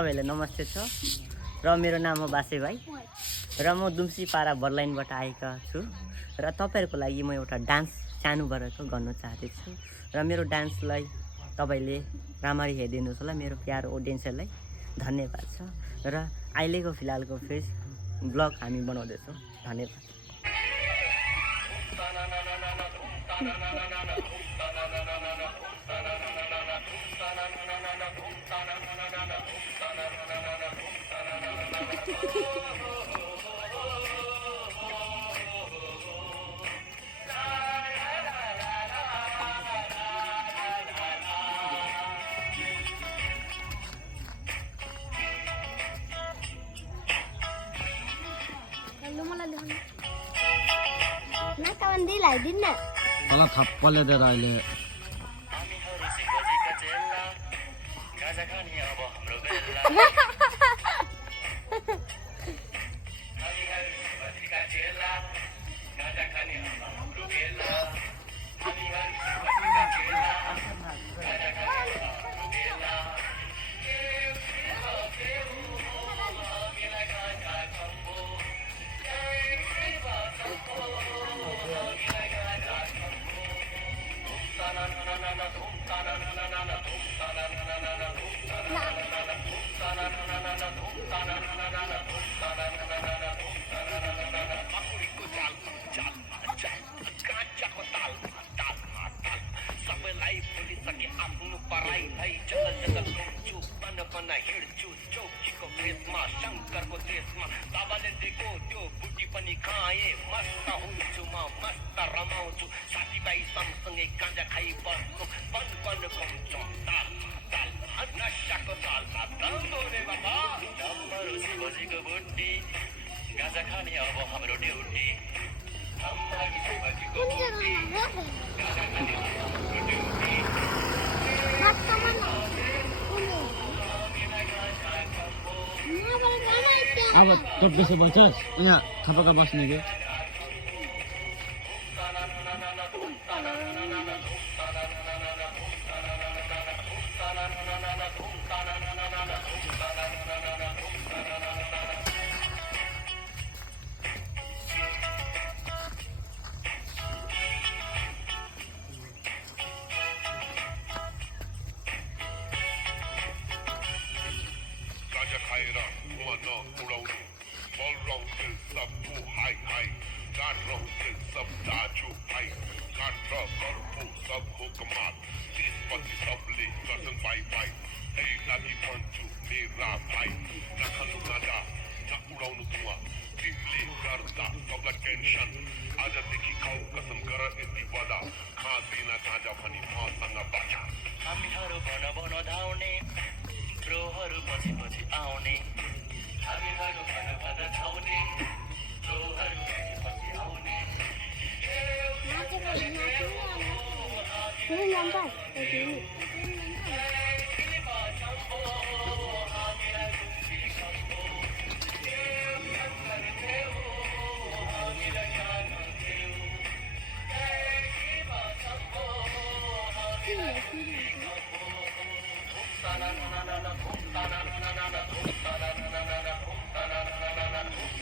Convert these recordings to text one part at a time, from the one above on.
सबैलाई नमस्ते छ र मेरो नाम हो बासे भाइ र म दुम्सी पारा बर्लाइनबाट आएका छु र तपाईहरुको लागि म एउटा डान्स सानोबाट गर्न चाहन्छु र मेरो डान्सलाई तपाईले राम्ररी हेरिदिनुहोस् होला मेरो प्यारो ऑडियन्सहरुलाई धन्यवाद छ र अहिलेको फिलहालको फेस ब्लग हामी बनाउँदैछौं धन्यवाद Kalau thappalle dera अहिले अब टोप्पेसे बचस यहाँ थपका बस्ने के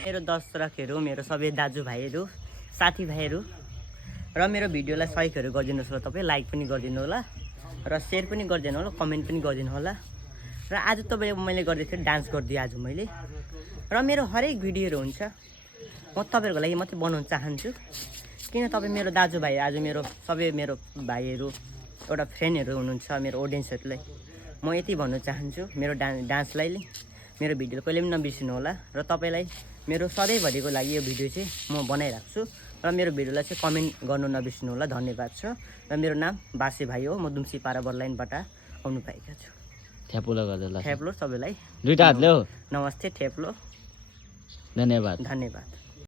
मेरो दर्शकहरु मेरो सबै दाजुभाइहरु साथीभाइहरु र मेरो भिडियोलाई सहयोगहरु गरिदिनुहोस् होला तपाई लाइक पनि गरिदिनु होला र शेयर पनि गरिदिनु होला कमेन्ट पनि गरिदिनु होला र आज तपाईले मैले गर्दै थिए डान्स गर्दै आज मैले र मेरो हरेक भिडियोहरु हुन्छ म तपाईहरुको लागि मात्रै बनाउन चाहन्छु किन तपाई मेरो दाजुभाइ आज मेरो सबै मेरो भाइहरु एउटा फ्रेन्डहरु हुनुहुन्छ मेरो ऑडियन्सहरुलाई म यति भन्न चाहन्छु मेरो डान्सलाई मेरो भिडियो कहिले पनि नबिर्सिनु होला र तपाईलाई मेरो सधैँभरिको लागि यो भिडियो चाहिँ म बनाइराख्छु र मेरो भिडियोलाई चाहिँ कमेन्ट गर्नु नबिर्सिनु होला धन्यवाद छ र मेरो नाम बासे भाइ हो म दुम्सी पारा बर्लाइनबाट आउनु पाएका छु ठ्यापुला गर्दै ल ठ्याप्लो सबैलाई दुईटा हातले हो नमस्ते ठ्याप्लो धन्यवाद धन्यवाद